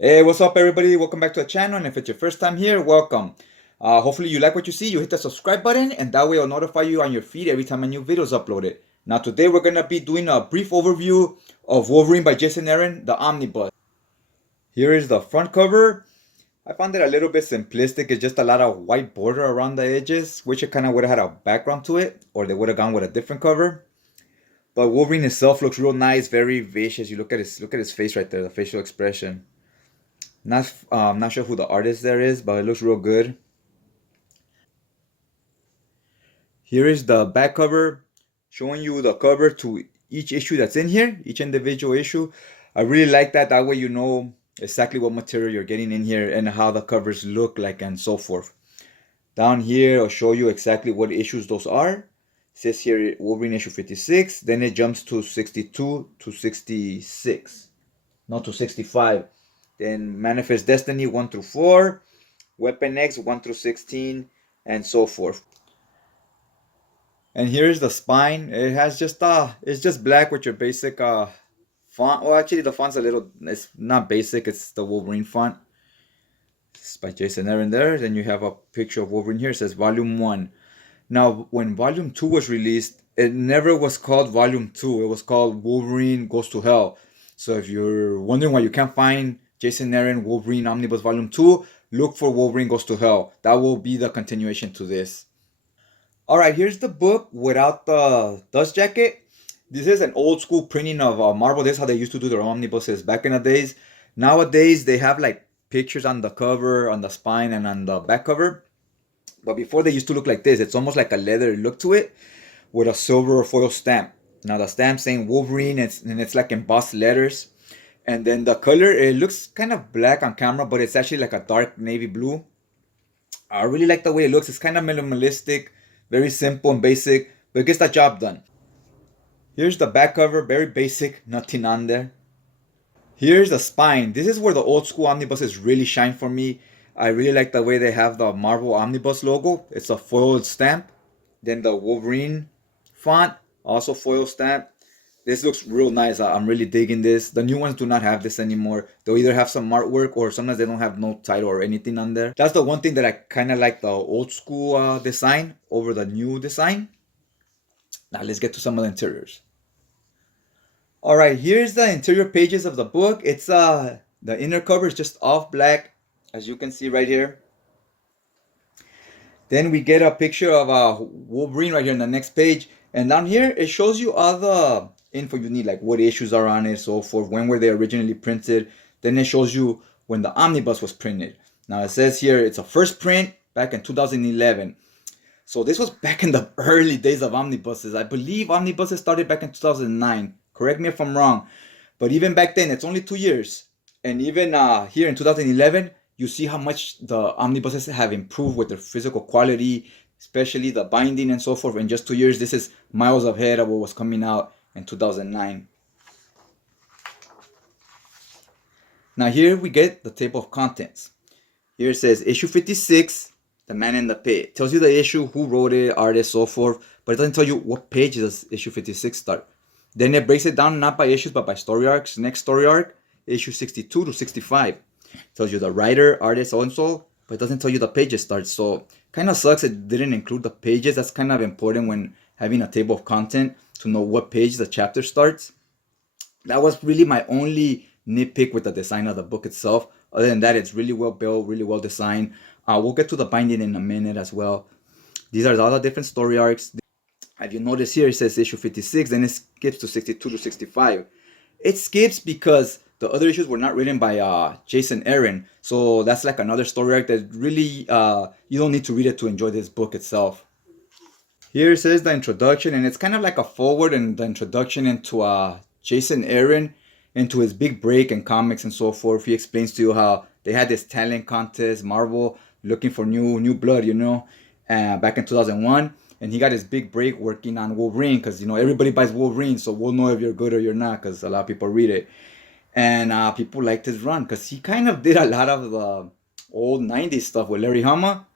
Hey, what's up, everybody? Welcome back to the channel. And if it's your first time here, welcome. Hopefully, you like what you see. You hit the subscribe button, and that way it'll notify you on your feed every time a new video is uploaded. Now, today we're going to be doing a brief overview of Wolverine by Jason Aaron, the Omnibus. Here is the front cover. I found it a little bit simplistic. It's just a lot of white border around the edges, which it kind of would have had a background to it, or they would have gone with a different cover. But Wolverine itself looks real nice, very vicious. You look at his face right there, the facial expression. Not sure who the artist there is, but it looks real good. Here is the back cover showing you the cover to each issue that's in here, each individual issue. I really like that. That way you know exactly what material you're getting in here and how the covers look like and so forth. Down here, I'll show you exactly what issues those are. It says here Wolverine issue 56, then it jumps to 62 to 66, not to 65. Then Manifest Destiny 1 through 4, Weapon X 1 through 16, and so forth. And here's the spine. It has it's just black with your basic font. Well, actually, the font's it's not basic. It's the Wolverine font. It's by Jason Aaron there. Then you have a picture of Wolverine here. It says Volume 1. Now, when Volume 2 was released, it never was called Volume 2. It was called Wolverine Goes to Hell. So if you're wondering why you can't find Jason Aaron Wolverine Omnibus Volume 2, look for Wolverine Goes to Hell. That will be the continuation to this. All right, here's the book without the dust jacket. This is an old school printing of Marvel. This is how they used to do their omnibuses back in the days. Nowadays, they have like pictures on the cover, on the spine, and on the back cover. But before they used to look like this. It's almost like a leather look to it with a silver foil stamp. Now the stamp saying Wolverine, and it's like embossed letters. And then the color, it looks kind of black on camera, but it's actually like a dark navy blue. I really like the way it looks. It's kind of minimalistic, very simple and basic, but it gets the job done. Here's the back cover, very basic, nothing on there. Here's the spine. This is where the old school omnibuses really shine for me. I really like the way they have the Marvel Omnibus logo. It's a foiled stamp. Then the Wolverine font, also foil stamp. This looks real nice. I'm really digging this. The new ones do not have this anymore. They'll either have some artwork or sometimes they don't have no title or anything on there. That's the one thing that I kind of like, the old school design over the new design. Now let's get to some of the interiors. All right, here's the interior pages of the book. It's the inner cover is just off black, as you can see right here. Then we get a picture of Wolverine right here in the next page. And down here, it shows you all the info you need, like what issues are on it, so forth, when were they originally printed. Then it shows you when the omnibus was printed. Now it says here it's a first print back in 2011. So this was back in the early days of omnibuses. I believe omnibuses started back in 2009. Correct me if I'm wrong. But even back then, it's only 2 years. And even here in 2011, you see how much the omnibuses have improved with their physical quality, especially the binding and so forth. In just 2 years, this is miles ahead of what was coming out in 2009. Now here we get the table of contents. Here it says issue 56, The Man in the Pit. It tells you the issue, who wrote it, artist, so forth, but it doesn't tell you what page does issue 56 start. Then it breaks it down not by issues but by story arcs. Next story arc, issue 62 to 65. It tells you the writer, artist, so and so, but it doesn't tell you the pages start. So kind of sucks it didn't include the pages. That's kind of important when having a table of content to know what page the chapter starts. That was really my only nitpick with the design of the book itself. Other than that, it's really well built, really well designed. We'll get to the binding in a minute as well. These are all the different story arcs. If you notice here, it says issue 56, then it skips to 62 to 65. It skips because the other issues were not written by Jason Aaron. So that's like another story arc that really, you don't need to read it to enjoy this book itself. Here it says the introduction, and it's kind of like a forward and the introduction into Jason Aaron, into his big break in comics and so forth. He explains to you how they had this talent contest, Marvel, looking for new blood, back in 2001. And he got his big break working on Wolverine because, everybody buys Wolverine, so we'll know if you're good or you're not because a lot of people read it. And people liked his run because he kind of did a lot of the old 90s stuff with Larry Hama.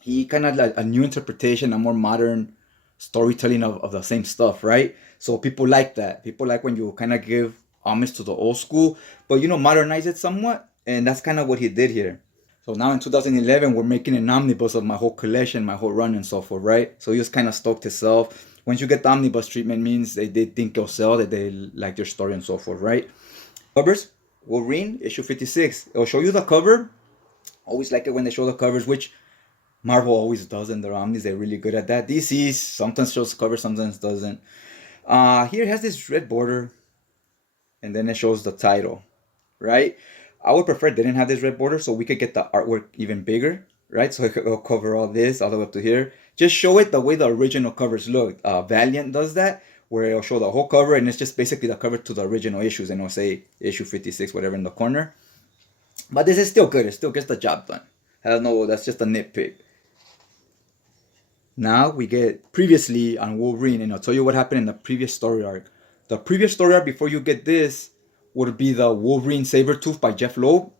He kind of like a new interpretation, a more modern storytelling of the same stuff, right? So people like that. People like when you kind of give homage to the old school, but modernize it somewhat. And that's kind of what he did here. So now in 2011, we're making an omnibus of my whole collection, my whole run and so forth, right? So he just kind of stoked himself. Once you get the omnibus treatment, means they think you'll sell, that they like your story and so forth, right? Covers, Wolverine, issue 56. It'll show you the cover. Always like it when they show the covers, which Marvel always does in their omnis. They're really good at that. DC sometimes shows the cover, sometimes doesn't. Here it has this red border, and then it shows the title, right? I would prefer it didn't have this red border so we could get the artwork even bigger, right? So it'll cover all this all the way up to here. Just show it the way the original covers look. Valiant does that, where it'll show the whole cover and it's just basically the cover to the original issues, and it'll say issue 56, whatever, in the corner. But this is still good. It still gets the job done. Hell no, that's just a nitpick. Now we get previously on Wolverine, and I'll tell you what happened in the previous story arc. The previous story arc before you get this would be the Wolverine Sabretooth by Jeff Loeb.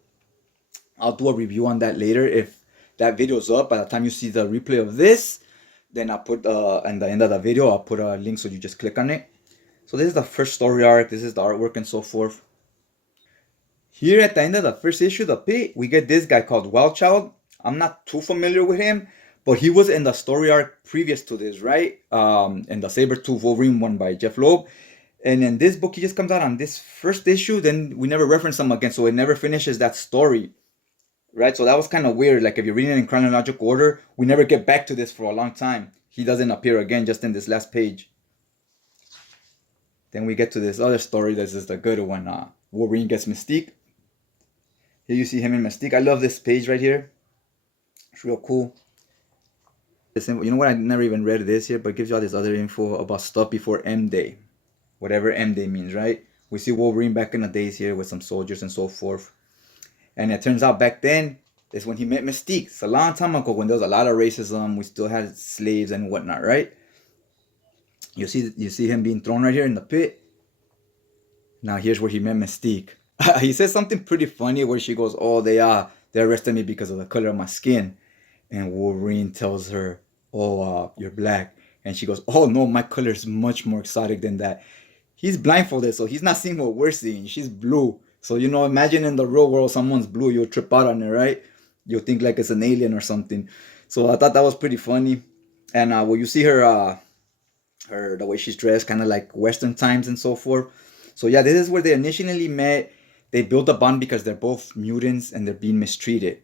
I'll do a review on that later. If that video's up by the time you see the replay of this, then I'll put in the end of the video, I'll put a link so you just click on it. So this is the first story arc. This is the artwork and so forth. Here at the end of the first issue, the pit, we get this guy called Wildchild. I'm not too familiar with him, but he was in the story arc previous to this, right? In the Sabretooth Wolverine one by Jeff Loeb. And in this book, he just comes out on this first issue. Then we never reference him again, so it never finishes that story, right? So that was kind of weird. Like if you're reading it in chronological order, we never get back to this for a long time. He doesn't appear again, just in this last page. Then we get to this other story. This is the good one. Wolverine gets Mystique. Here you see him and Mystique. I love this page right here. It's real cool. You know what? I never even read this here, but it gives you all this other info about stuff before M Day. Whatever M Day means, right? We see Wolverine back in the days here with some soldiers and so forth. And it turns out back then is when he met Mystique. It's a long time ago when there was a lot of racism. We still had slaves and whatnot, right? You see him being thrown right here in the pit. Now here's where he met Mystique. He says something pretty funny where she goes, "Oh, they arrested me because of the color of my skin." And Wolverine tells her, "Oh, you're black." And she goes, "Oh no, my color is much more exotic than that." He's blindfolded, so he's not seeing what we're seeing. She's blue. So, imagine in the real world, someone's blue, you'll trip out on it, right? You'll think like it's an alien or something. So I thought that was pretty funny. And well, you see her, the way she's dressed, kind of like Western times and so forth. So yeah, this is where they initially met. They built a bond because they're both mutants and they're being mistreated,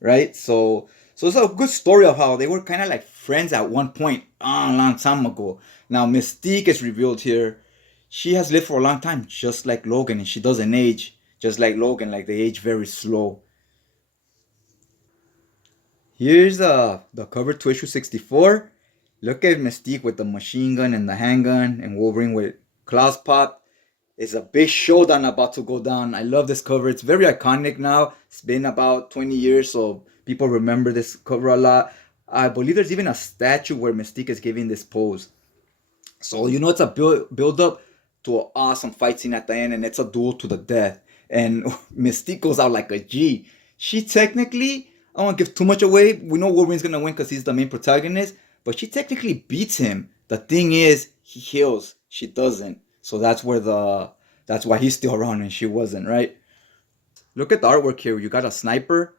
right? So it's a good story of how they were kind of like friends at one point, a long time ago. Now Mystique is revealed here. She has lived for a long time, just like Logan, and she doesn't age, just like Logan, like they age very slow. Here's the cover to issue 64. Look at Mystique with the machine gun and the handgun, and Wolverine with claws pop. It's a big showdown about to go down. I love this cover. It's very iconic now. It's been about 20 years, so people remember this cover a lot. I believe there's even a statue where Mystique is giving this pose. So it's a build up to an awesome fight scene at the end, and it's a duel to the death. And Mystique goes out like a G. She technically, I don't want to give too much away. We know Wolverine's gonna win because he's the main protagonist, but she technically beats him. The thing is, he heals. She doesn't. So that's why he's still around and she wasn't, right? Look at the artwork here. You got a sniper.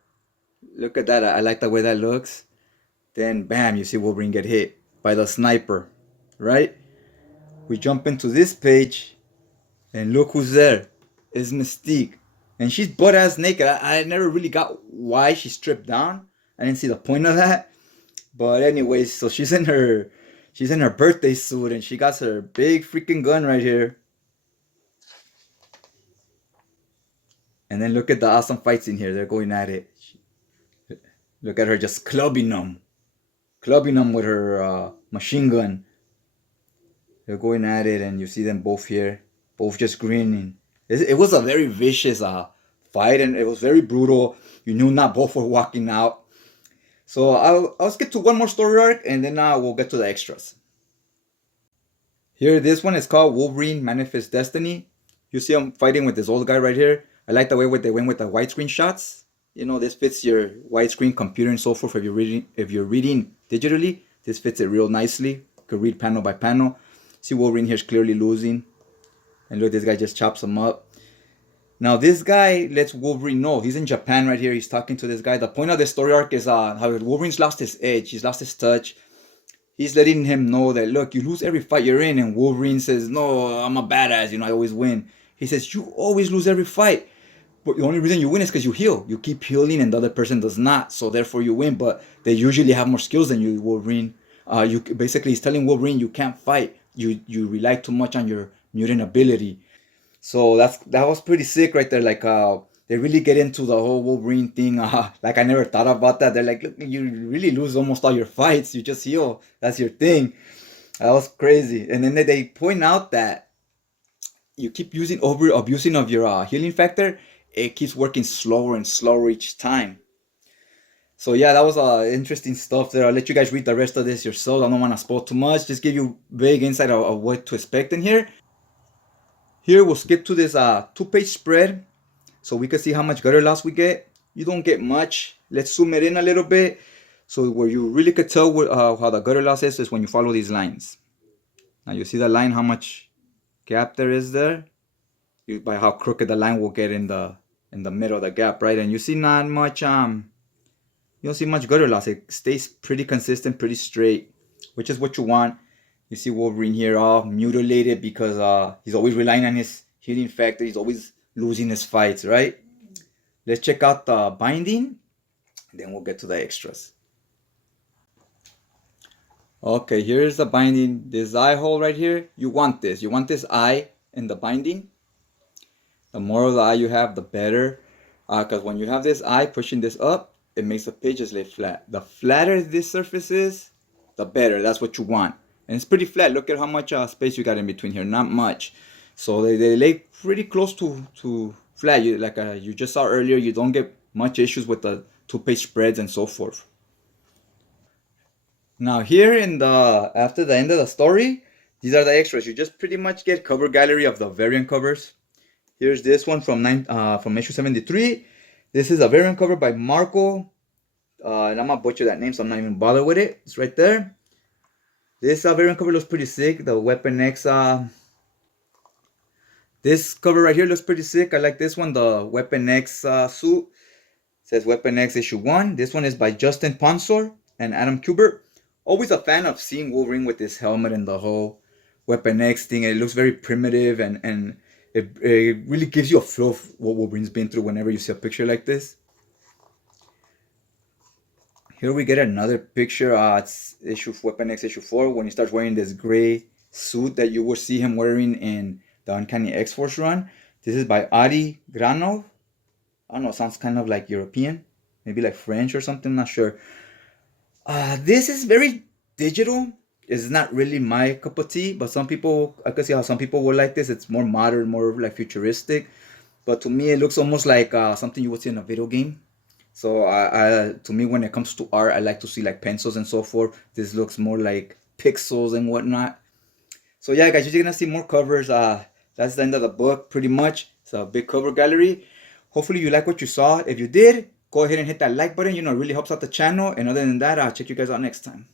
Look at that. I like the way that looks. Then bam, you see Wolverine get hit by the sniper, right? We jump into this page and look who's there. It's Mystique. And she's butt-ass naked. I never really got why she stripped down. I didn't see the point of that. But anyways, so she's in her birthday suit and she got her big freaking gun right here. And then look at the awesome fights in here. They're going at it. Look at her just clubbing them with her machine gun. They're going at it, and you see them both here, both just grinning. It was a very vicious fight, and it was very brutal. You knew not both were walking out. So I'll skip to one more story arc, and then we'll get to the extras. Here, this one is called Wolverine Manifest Destiny. You see him fighting with this old guy right here. I like the way they went with the widescreen shots. This fits your widescreen computer and so forth. If you're reading digitally, this fits it real nicely. You could read panel by panel. See Wolverine here is clearly losing. And look, this guy just chops him up. Now this guy lets Wolverine know he's in Japan right here. He's talking to this guy. The point of the story arc is how Wolverine's lost his edge. He's lost his touch. He's letting him know that, look, you lose every fight you're in. And Wolverine says, no, I'm a badass. I always win. He says, you always lose every fight. But the only reason you win is because you heal. You keep healing and the other person does not. So therefore you win. But they usually have more skills than you, Wolverine. You basically, he's telling Wolverine you can't fight. You rely too much on your mutant ability. So that was pretty sick right there. Like they really get into the whole Wolverine thing. Like I never thought about that. They're like, look, you really lose almost all your fights. You just heal. That's your thing. That was crazy. And then they point out that you keep using over abusing of your healing factor. It keeps working slower and slower each time. So yeah, that was interesting stuff there. I'll let you guys read the rest of this yourselves. I don't want to spoil too much. Just give you vague insight of what to expect in here. Here we'll skip to this two-page spread so we can see how much gutter loss we get. You don't get much. Let's zoom it in a little bit. So where you really could tell how the gutter loss is when you follow these lines. Now you see the line, how much gap there is there. By how crooked the line will get in the middle of the gap, right? And you see not much you don't see much gutter loss. It stays pretty consistent, pretty straight, which is what you want. You see Wolverine here all mutilated because he's always relying on his healing factor. He's always losing his fights, right? Let's check out the binding. Then we'll get to the extras. Okay, here's the binding. This eye hole right here. You want this. You want this eye in the binding. The more of the eye you have, the better. Because when you have this eye pushing this up, it makes the pages lay flat. The flatter this surface is, the better. That's what you want. And it's pretty flat. Look at how much space you got in between here. Not much. So they lay pretty close to flat. Like you just saw earlier, you don't get much issues with the two-page spreads and so forth. Now here after the end of the story, these are the extras. You just pretty much get cover gallery of the variant covers. Here's this one from issue 73. This is a variant cover by Marco. And I'm gonna butcher that name, so I'm not even bothered with it. It's right there. This variant cover looks pretty sick. The Weapon X. This cover right here looks pretty sick. I like this one. The Weapon X suit. It says Weapon X issue 1. This one is by Justin Ponsor and Adam Kubert. Always a fan of seeing Wolverine with this helmet and the whole Weapon X thing. It looks very primitive and it really gives you a feel of what Wolverine's been through whenever you see a picture like this. Here we get another picture. It's Weapon X issue 4 when he starts wearing this gray suit that you will see him wearing in the Uncanny X-Force run. This is by Adi Granov. I don't know, sounds kind of like European. Maybe like French or something, not sure. This is very digital. It's not really my cup of tea, but I can see how some people will like this. It's more modern, more like futuristic. But to me, it looks almost like something you would see in a video game. So to me, when it comes to art, I like to see like pencils and so forth. This looks more like pixels and whatnot. So yeah, guys, you're gonna see more covers. That's the end of the book, pretty much. It's a big cover gallery. Hopefully you like what you saw. If you did, go ahead and hit that like button. It really helps out the channel. And other than that, I'll check you guys out next time.